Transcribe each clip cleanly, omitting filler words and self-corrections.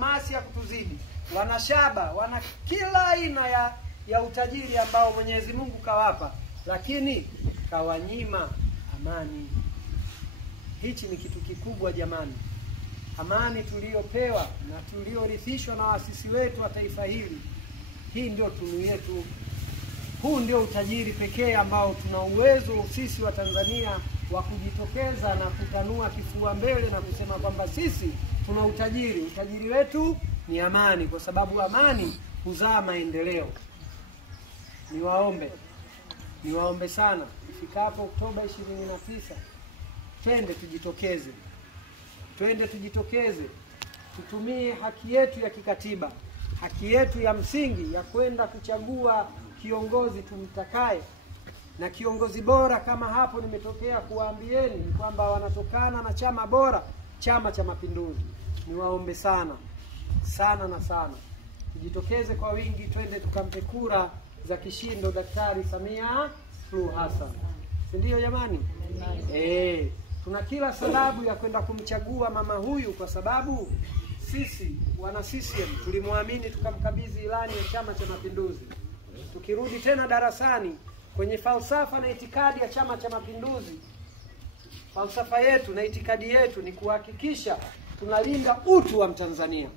masi ya kutuzidi, wana shaba, wana kila aina ya utajiri ambao Mwenyezi Mungu kawapa, lakini kawanyima amani. Hichi ni kitu kikubwa jamani. Amani tuliyopewa na tuliorithishwa na wasisi wetu wa taifa hili, hii ndio tunu yetu. Huu ndio utajiri pekee ambao tuna uwezo sisi wa Tanzania wa kujitokeza na kutanua kifua mbele na kusema kwamba sisi tuna utajiri. Utajiri wetu ni amani, kwa sababu amani huzaa maendeleo. Niwaombe sana, ifikapo Oktoba 29, twende tujitokeze, tutumie haki yetu ya kikatiba, haki yetu ya msingi ya kwenda kuchagua kiongozi tumtakaye. Na kiongozi bora kama hapo nimetokea kuwaambieni ni kwamba wanatokana na chama bora, Chama cha Mapinduzi. Niwaombe sana na sana, tujitokeze kwa wingi, twende tukampe kura za kishindo Daktari Samia Suluhu Hassan. Si ndio jamani? Tuna kila sababu ya kwenda kumchagua mama huyu, kwa sababu sisi wana CCM tulimwamini, tukamkabidhi ilani ya Chama cha Mapinduzi. Tukirudi tena darasani kwenye falsafa na itikadi ya Chama cha Mapinduzi, falsafa yetu na itikadi yetu ni kuhakikisha tunalinda utu wa Mtanzania.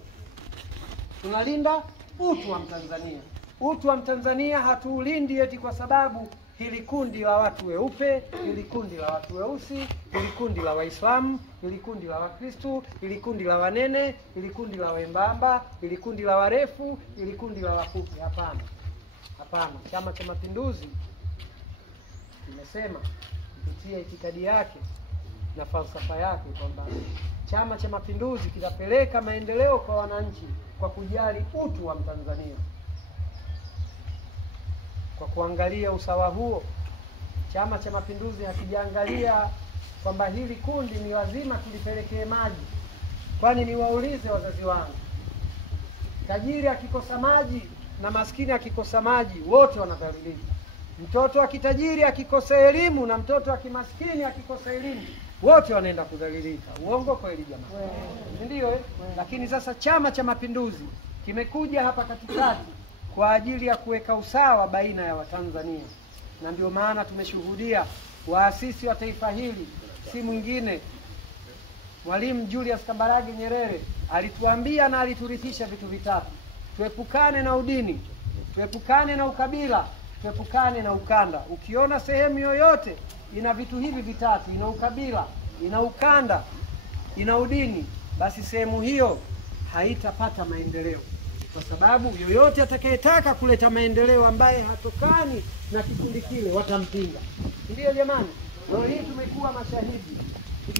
Tunalinda utu wa Mtanzania. Utu wa Mtanzania hatuulindi eti kwa sababu hili kundi la watu weupe, hili kundi la watu weusi, hili kundi la Waislamu, hili kundi la Wakristo, hili kundi la wanene, hili kundi la wembamba, hili kundi la warefu, hili kundi la wafupi. Hapana. Chama cha Mapinduzi kimesema kupitia itikadi yake na falsafa yake kwamba Chama cha Mapinduzi kitapeleka maendeleo kwa wananchi kwa kujali utu wa Mtanzania. Kwa kuangalia usawa huo, Chama cha Mapinduzi hakijaangalia kwamba hili kundi ni lazima tulipelekee maji. Kwani niwaulize wazazi wangu, tajiri akikosa maji na maskini akikosa maji, wote wanadhalilika. Mtoto akitajiri akikosa elimu na mtoto akimaskini akikosa elimu, wote wanaenda kudhalilika. Uongo kweli jamani? Ndio Lakini sasa Chama cha Mapinduzi kimekuja hapa katikati kwa ajili ya kuweka usawa baina ya Watanzania. Na ndio maana tumeshuhudia waasisi wa taifa hili si mwingine Mwalimu Julius Kambarage Nyerere. Alituambia na aliturithisha vitu vitatu: tuepukane na udini, tuepukane na ukabila, tuepukane na ukanda. Ukiona sehemu yoyote ina vitu hivi vitatu, ina ukabila, ina ukanda, ina udini, basi sehemu hiyo haitapata maendeleo, kwa sababu yoyote atakayetaka kuleta maendeleo ambaye hatokani na kikundi kile watampinga. Ndio jamani, leo hii tumekuwa mashahidi.